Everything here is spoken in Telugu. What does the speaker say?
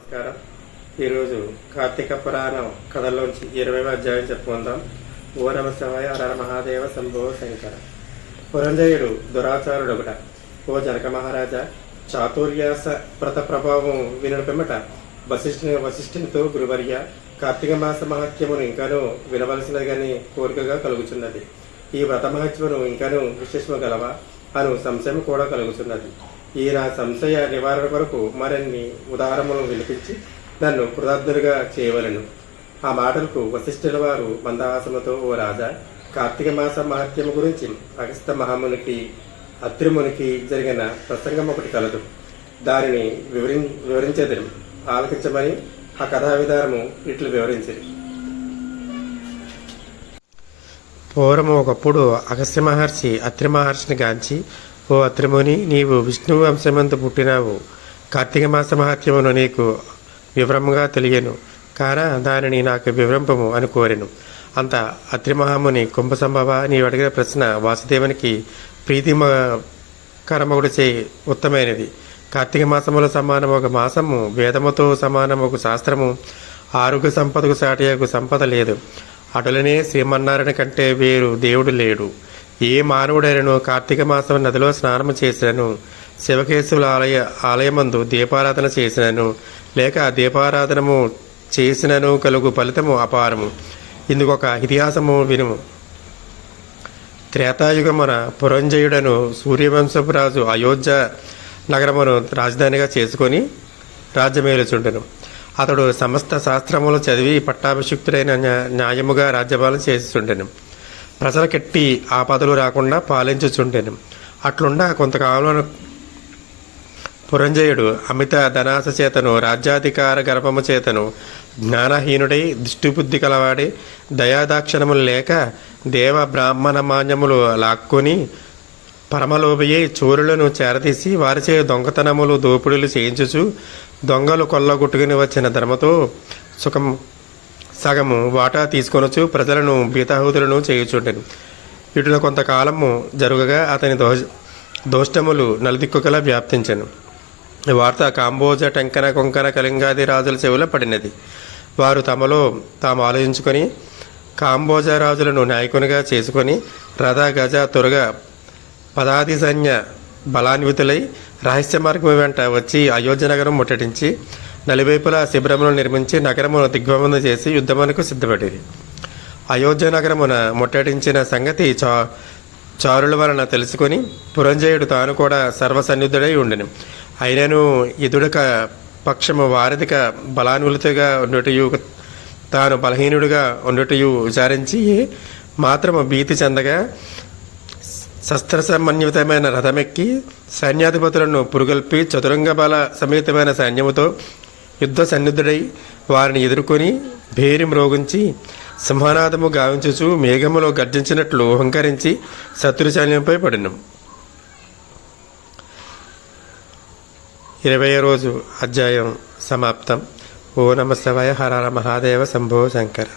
నమస్కారం. ఈరోజు కార్తీక పురాణం కథల్లోంచి 20వ అధ్యాయం చెప్పుకుందాం. ఓ నమ శివాయ, హర మహాదేవ, శంభో శంకర. పురంజయుడు దురాచారుడొకట. ఓ జనక మహారాజా, చాతుర్యాస వ్రత ప్రభావం వినడు పిమ్మట వశిష్ఠునితో గురువర్య, కార్తీక మాస మహత్యమును ఇంకాను వినవలసినదని కోరికగా కలుగుచున్నది. ఈ వ్రత మహత్యమును ఇంకాను విశేషము గలవా అను సంశయం కూడా కలుగుతున్నది. ఈ నా సంశయ నివారణ కొరకు మరిన్ని ఉదాహరణలు వినిపించి నన్ను కృతజ్ఞుడిగా చేయవలను. ఆ మాటలకు వశిష్ఠుల వారు మందహాసముతో, ఓ రాజా, కార్తీక మాస మహత్యము గురించి అగస్త్య మహామునికి అత్రిమునికి జరిగిన ప్రసంగం ఒకటి కలదు. దానిని వివరించేదరు, ఆలకించమని ఆ కథా విధానము ఇట్లు వివరించింది. పూర్వము ఒకప్పుడు అగస్త్య మహర్షి అత్రి మహర్షిని గాంచి, ఓ అత్రిముని, నీవు విష్ణువు వంశమందు పుట్టినావు. కార్తీక మాస మహత్యమును నీకు వివరముగా తెలియను కాన దానిని నాకు వివరింపము అని కోరెను. అంత అత్రి మహాముని, కుంభసంభవ, నీవు అడిగిన ప్రశ్న వాసుదేవునికి ప్రీతికరమగుడు చేయి ఉత్తమైనది. కార్తీక మాసముల సమానము ఒక మాసము, వేదముతో సమానము ఒక శాస్త్రము, ఆరోగ్య సంపదకు సాటియకు సంపద లేదు. అటులనే శ్రీమన్నారాయణ కంటే వేరు దేవుడు లేడు. ఏ మానవుడైనను కార్తీక మాసం నదిలో స్నానము చేసినను, శివకేశవుల ఆలయమందు దీపారాధన చేసినను, లేక దీపారాధనము చేసినను కలుగు ఫలితము అపారము. ఇందుకొక ఇతిహాసము వినుము. త్రేతాయుగమున పురంజయుడను సూర్యవంశపు రాజు అయోధ్య నగరమును రాజధానిగా చేసుకొని రాజ్యమేలుచుండెను. అతడు సమస్త శాస్త్రములు చదివి పట్టాభిషిక్తుడైన న్యాయముగా రాజ్యపాలన చేస్తుండెను. ప్రజలకెట్టి ఆపదలు రాకుండా పాలించుచుండెను. అట్లుండా కొంతకాలం పురంజయుడు అమిత ధనాశ చేతను, రాజ్యాధికార గర్భము చేతను జ్ఞానహీనుడై, దుష్టిబుద్ధి కలవాడి, దయాదాక్షణములు లేక దేవ బ్రాహ్మణ మాన్యములు లాక్కొని పరమలోబయ్యై చోరులను చేరదీసి వారిచే దొంగతనములు దోపిడీలు చేయించుచు దొంగలు కొల్లగొట్టుకుని వచ్చిన ధర్మతో సగము వాటా తీసుకొనొచ్చు ప్రజలను బీతాహుతులను చేయుచుండెను. ఇటుల కొంతకాలము జరుగగా అతని దోష్టములు నలుదిక్కుకలా వ్యాప్తించెను. వార్త కాంబోజ, టెంకన, కొంకణ, కళింగాది రాజుల చెవుల పడినది. వారు తమలో తాము ఆలోచించుకొని కాంబోజ రాజులను నాయకునిగా చేసుకొని రథ, గజ, తురగ, పదాది సైన్య బలాన్వితులై రహస్య మార్గం వెంట వచ్చి అయోధ్య నగరం ముట్టడించి నలువైపులా శిబిరములను నిర్మించి నగరమును దిగ్భ్రమణ చేసి యుద్ధమునకు సిద్ధపడేది. అయోధ్య నగరమున ముట్టడించిన సంగతి చారుల వలన తెలుసుకొని పురంజయుడు తాను కూడా సర్వసన్నిధుడై ఉండెను. అయినను ఎదుడక పక్షము వారధిక బలాన్వితుగా ఉండుటయు తాను బలహీనుడిగా ఉండుటయు విచారించి మాత్రము భీతి చెందగా శస్త్రసమన్వితమైన రథమెక్కి సైన్యాధిపతులను పురుగొల్పి చతురంగ బల సమేతమైన సైన్యముతో యుద్ధ సన్నిధుడై వారిని ఎదుర్కొని భేరి మ్రోగించి సింహనాదము గావించుచు మేఘములో గర్జించినట్లు హుంకరించి శత్రు సైన్యంపై పడినం. 20వ రోజు అధ్యాయం సమాప్తం. ఓ నమ శివాయ, హర మహాదేవ, శంభో శంకర.